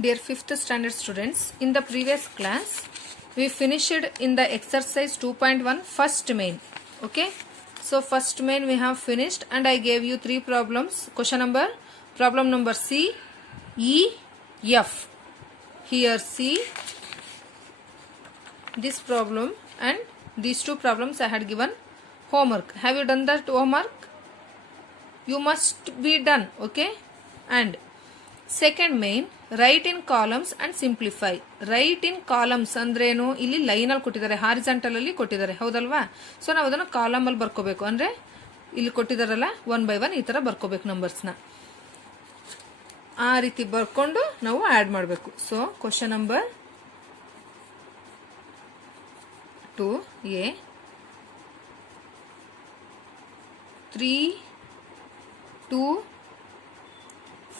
Dear 5th standard students, in the previous class we finished in the exercise 2.1 first main. Okay, so first main we have finished and I gave you 3 problems. Problem number C, E, F. Here C, this problem and these 2 problems I had given homework. Have you done that homework? You must be done. Okay, and second main, write in columns and simplify. Write in columns ಅಂದ್ರೇನು, ಇಲ್ಲಿ ಲೈನ್ ಅಲ್ಲಿ ಕೊಟ್ಟಿದ್ದಾರೆ, ಹಾರಿಜಾಂಟಲ್ ಅಲ್ಲಿ ಕೊಟ್ಟಿದ್ದಾರೆ, ಹೌದಲ್ವಾ? ಸೊ ನಾವು ಅದನ್ನ ಕಾಲಮ್ ಅಲ್ಲಿ ಬರ್ಕೋಬೇಕು. ಅಂದ್ರೆ ಇಲ್ಲಿ ಕೊಟ್ಟಿದಾರಲ್ಲ 1 by 1 ಈ ತರ ಬರ್ಕೋಬೇಕು ನಂಬರ್ಸ್ ನ. ಆ ರೀತಿ ಬರ್ಕೊಂಡು ನಾವು ಆಡ್ ಮಾಡಬೇಕು. ಸೊ ಕ್ವೆಶ್ಚನ್ ನಂಬರ್ 2a 3 2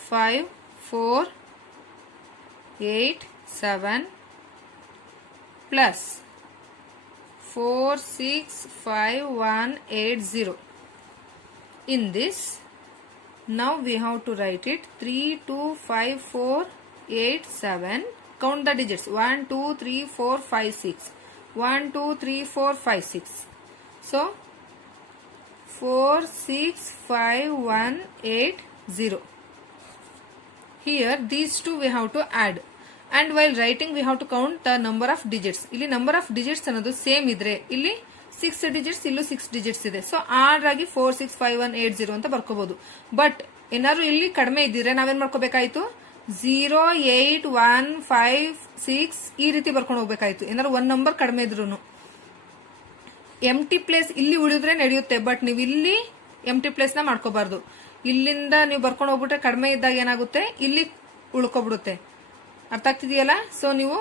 5 4 8 7 plus 4 6 5 1 8 0. In this, now we have to write it 3 2 5 4 8 7. Count the digits 1 2 3 4 5 6. 1 2 3 4 5 6. So 4 6 5 1 8 0. Here these two we have to add, and while writing we have to count the number of digits. ಇಲ್ಲಿ number of digits ಅನ್ನೋದು ಸೇಮ್ ಇದ್ರೆ ಇಲ್ಲಿ 6 digits ಇಲ್ಲೂ 6 digits ಇದೆ. So add ಆಗಿ 4 6 5 1 8 0 ಅಂತ ಬರ್ಕೋಬಹುದು. ಬಟ್ ಏನಾದ್ರು ಇಲ್ಲಿ ಕಡಿಮೆ ಇದ್ದಿದ್ರೆ ನಾವೇನ್ ಮಾಡ್ಕೋಬೇಕಾಯ್ತು, 0 8 1 5 6 ಈ ರೀತಿ ಬರ್ಕೊಂಡು ಹೋಗ್ಬೇಕಾಯ್ತು. ಏನಾದ್ರು ಒಂದ್ ನಂಬರ್ ಕಡಿಮೆ ಇದ್ರು ಎಂಟಿ ಪ್ಲೇಸ್ ಇಲ್ಲಿ ಉಳಿದ್ರೆ ನಡೆಯುತ್ತೆ, ಬಟ್ ನೀವು ಇಲ್ಲಿ ಎಂಟಿ ಪ್ಲೇಸ್ ನ ಮಾಡ್ಕೋಬಾರ್ದು. ಇಲ್ಲಿಂದ ನೀವು ಬರ್ಕೊಂಡು ಹೋಗ್ಬಿಟ್ರೆ ಕಡಿಮೆ ಇದ್ದಾಗ ಏನಾಗುತ್ತೆ, ಇಲ್ಲಿ ಉಳ್ಕೊಬಿಡುತ್ತೆ. ಅರ್ಥ ಆಗ್ತಿದೆಯಲ್ಲ? ಸೊ ನೀವು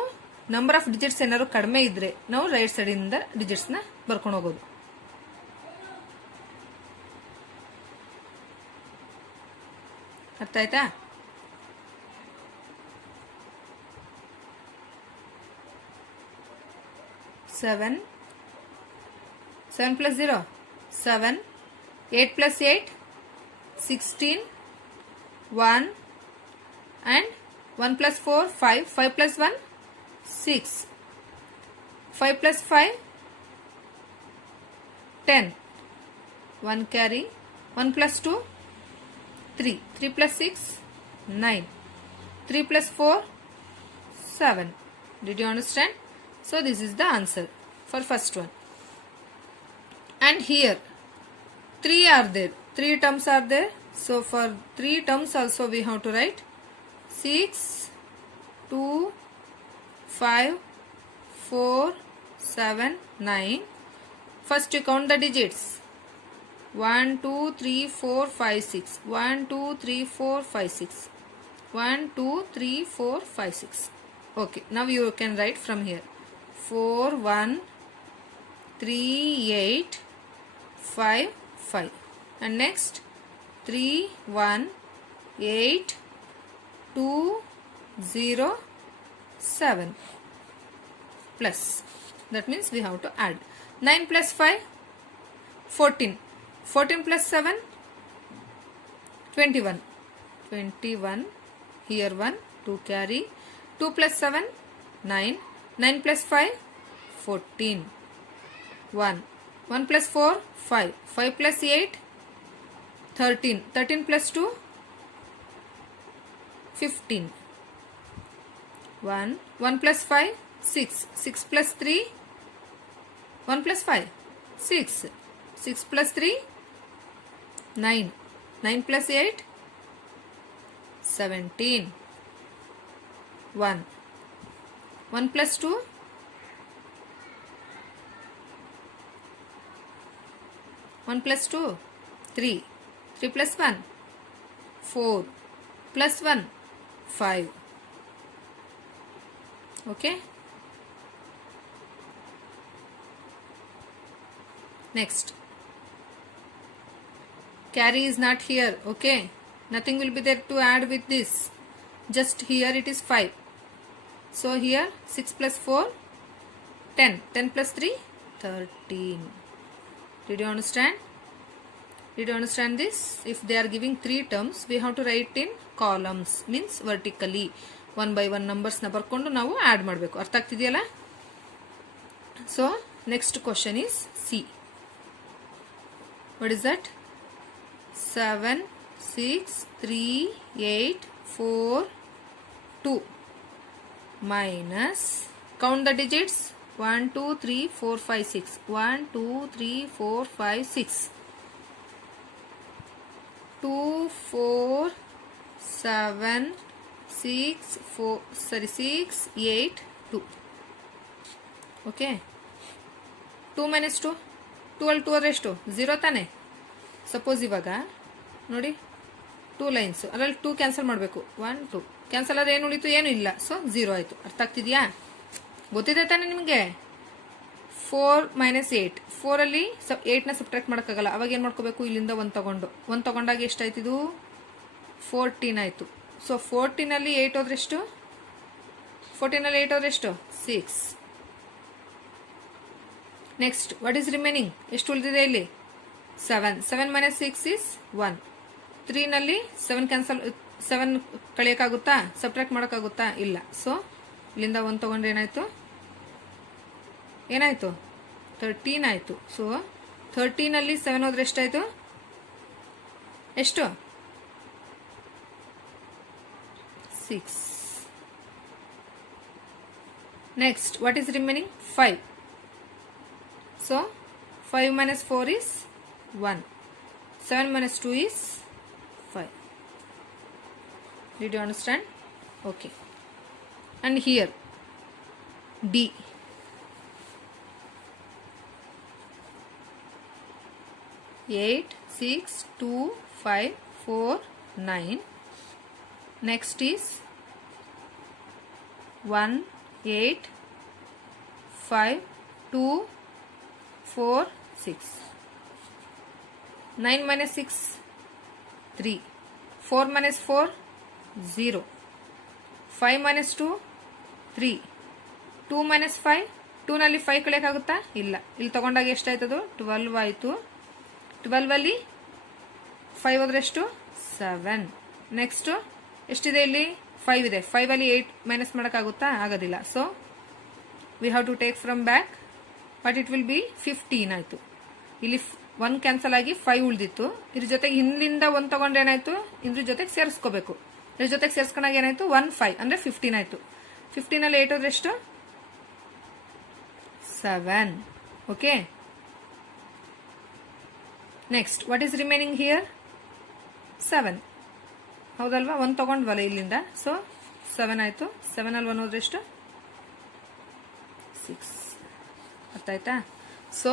ನಂಬರ್ ಆಫ್ ಡಿಜಿಟ್ಸ್ ಏನಾದ್ರು ಕಡಿಮೆ ಇದ್ರೆ ನಾವು ರೈಟ್ ಸೈಡ್ ಇಂದ ಡಿಜಿಟ್ಸ್ ನ ಬರ್ಕೊಂಡು ಹೋಗೋದು. ಅರ್ಥ ಆಯ್ತಾ? Seven plus 0 7, 8 plus 8 16, 1 and 1 plus 4 5, 5 plus 1 6, 5 plus 5 10, 1 carry, 1 plus 2 3, 3 plus 6 9, 3 plus 4 7. Did you understand? So this is the answer for first one. And here 3 are there, 3 terms are there. So for 3 terms also we have to write 6 2 5 4 7 9. First you count the digits 1 2 3 4 5 6, 1 2 3 4 5 6, 1 2 3 4 5 6. Okay, now you can write from here 4 1 3 8 5 5, and next 3 1 8 2 0 7 plus, that means we have to add 9 plus 5 14, 14 plus 7 21, 21 here 1 2 carry, 2 plus 7 9, 9 plus 5 14, 1 1 plus 4 5, 5 plus 8 13, 13 plus 2 15, 1 1 plus 5 6, 6 plus 3 1 plus 5 6, 6 plus 3 9, 9 plus 8 17, 1 1 plus 2 1 plus 2 3, 3 plus 1 4 plus 1 5. Okay, next carry is not here. Okay, nothing will be there to add with this, just here it is 5. So here 6 plus 4 10, 10 plus 3 13. Did you understand? Did you understand this? If they are giving 3 terms, we have to write in columns, means vertically. 1 by 1 ನಂಬರ್ಸ್ನ ಬರ್ಕೊಂಡು ನಾವು add ಮಾಡಬೇಕು. ಅರ್ಥ ಆಗ್ತಿದೆಯಲ್ಲ? So next question is C. What is that? 7 6 3 8 4 2 minus, count the digits, 1 2 3 4 5 6, 1 2 3 4 5 6, 2 4 7 6 8 2. ಓಕೆ, 2 minus 2, 12 2 ಆದರೆ ಎಷ್ಟು? 0 ತಾನೆ. ಸಪೋಸ್ ಇವಾಗ ನೋಡಿ 2 ಲೈನ್ಸ್, ಅದರಲ್ಲಿ 2 ಕ್ಯಾನ್ಸಲ್ ಮಾಡಬೇಕು. 1 2 ಕ್ಯಾನ್ಸಲ್ ಆದರೆ ಏನು ಉಳಿತು? ಏನು ಇಲ್ಲ. ಸೊ 0 ಆಯಿತು. ಅರ್ಥ ಆಗ್ತಿದೆಯಾ? ಗೊತ್ತಿದೆ ತಾನೆ ನಿಮಗೆ? 4 minus 8, 4ಅಲ್ಲಿ 8ನ ಸಬ್ಟ್ರಾಕ್ಟ್ ಮಾಡೋಕ್ಕಾಗಲ್ಲ. ಅವಾಗ ಏನು ಮಾಡ್ಕೋಬೇಕು? ಇಲ್ಲಿಂದ 1 ತಗೊಂಡಾಗ ಎಷ್ಟಾಯ್ತಿದು? 14 ಆಯಿತು. ಸೊ 14ಅಲ್ಲಿ 8 ಹೋದ್ರೆ ಎಷ್ಟು? 14ಅಲ್ಲಿ 8 ಹೋದ್ರೆ ಎಷ್ಟು? 6. Next what is remaining? ಎಷ್ಟು ಉಳಿದಿದೆ ಇಲ್ಲಿ? 7. 7 minus 6 is 1. 3ನಲ್ಲಿ 7 ಕ್ಯಾನ್ಸಲ್, 7 ಕಳಿಯೋಕ್ಕಾಗುತ್ತಾ? ಸಬ್ಟ್ರಾಕ್ಟ್ ಮಾಡೋಕ್ಕಾಗುತ್ತಾ? ಇಲ್ಲ. ಸೊ ಇಲ್ಲಿಂದ 1 ತಗೊಂಡ್ರೆ ಏನಾಯಿತು? 13 ಆಯಿತು. ಸೊ 13ನಲ್ಲಿ 7 ಹೋದ್ರೆ ಎಷ್ಟಾಯಿತು? ಎಷ್ಟು? 6. Next what is remaining? 5. ಸೊ 5 minus 4 is 1. 7 minus 2 is 5. Did you understand? Okay. And here D. 8 6 2 5 4 9. Next is 1 8 5 2 4 6. 9 minus 6 3. 4 minus 4 0. 5 minus 2 3. 2 minus 5, 2ನಲ್ಲಿ 5 ಕಳೆಯೋಕ್ಕಾಗುತ್ತಾ? ಇಲ್ಲ. ಇಲ್ಲಿ ತಗೊಂಡಾಗ ಎಷ್ಟಾಯ್ತದು? 12 ಆಯಿತು. 12ಅಲ್ಲಿ 5 ಹೋದ್ರೆ ಎಷ್ಟು? 7. ನೆಕ್ಸ್ಟು ಎಷ್ಟಿದೆ ಇಲ್ಲಿ? 5 ಇದೆ. 5ಅಲ್ಲಿ 8 ಮೈನಸ್ ಮಾಡೋಕ್ಕಾಗುತ್ತಾ? ಆಗೋದಿಲ್ಲ. So we have to take from back. But it will be 15 ಆಯಿತು. ಇಲ್ಲಿ 1 ಕ್ಯಾನ್ಸಲ್ ಆಗಿ 5 ಉಳಿದಿತ್ತು. ಇದ್ರ ಜೊತೆಗೆ ಹಿಂದಿಂದ 1 ತಗೊಂಡ್ರೆ ಏನಾಯ್ತು? ಇದ್ರ ಜೊತೆಗೆ ಸೇರಿಸ್ಕೋಬೇಕು. ಇದ್ರ ಜೊತೆಗೆ ಸೇರಿಸ್ಕೊಂಡಾಗ ಏನಾಯ್ತು? 1 5 ಅಂದರೆ 15 ಆಯಿತು. 15ಅಲ್ಲಿ 8 ಹೋದ್ರೆ ಎಷ್ಟು? 7. Okay. Next what is remaining here? 7. ಹೌದಲ್ವಾ? 1 ತಗೊಂಡ್ವಲ್ಲ ಇಲ್ಲಿಂದ. ಸೊ 7 ಆಯಿತು. 7ಅಲ್ಲಿ 1 ಹೋದ್ರೆ ಎಷ್ಟು? 6. ಅರ್ಥ ಆಯ್ತಾ? So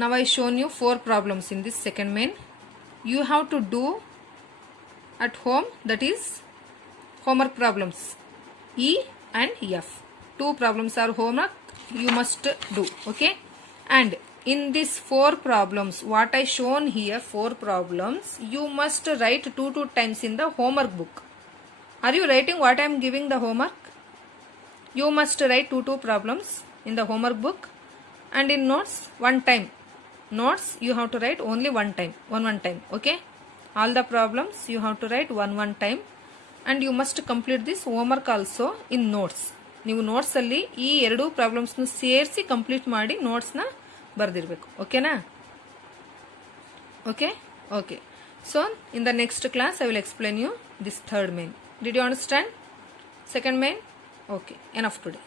now I shown you 4 problems in this second main. You have to do at home, that is homework problems E and F. 2 problems are homework you must do. Okay. And in these 4 problems, what I shown here, 4 problems, you must write 2 times in the homework book. Are you writing what I am giving the homework? You must write 2 problems in the homework book, and in notes 1 time. Notes you have to write only 1 time. One time. Okay. All the problems you have to write one time, and you must complete this homework also in notes. ನೀವು ನೋಟ್ಸ್ ಅಲ್ಲಿ ಈ 2 ಪ್ರಾಬ್ಲಮ್ಸ್ ನ ಸೇರಿಸಿ ಕಂಪ್ಲೀಟ್ ಮಾಡಿ ನೋಟ್ಸ್ ನ ಬರೆದಿರಬೇಕು. ಓಕೆನಾ? Okay. Okay. So in the next class I will explain you this third main. Did you understand? Second main? Okay. Enough today.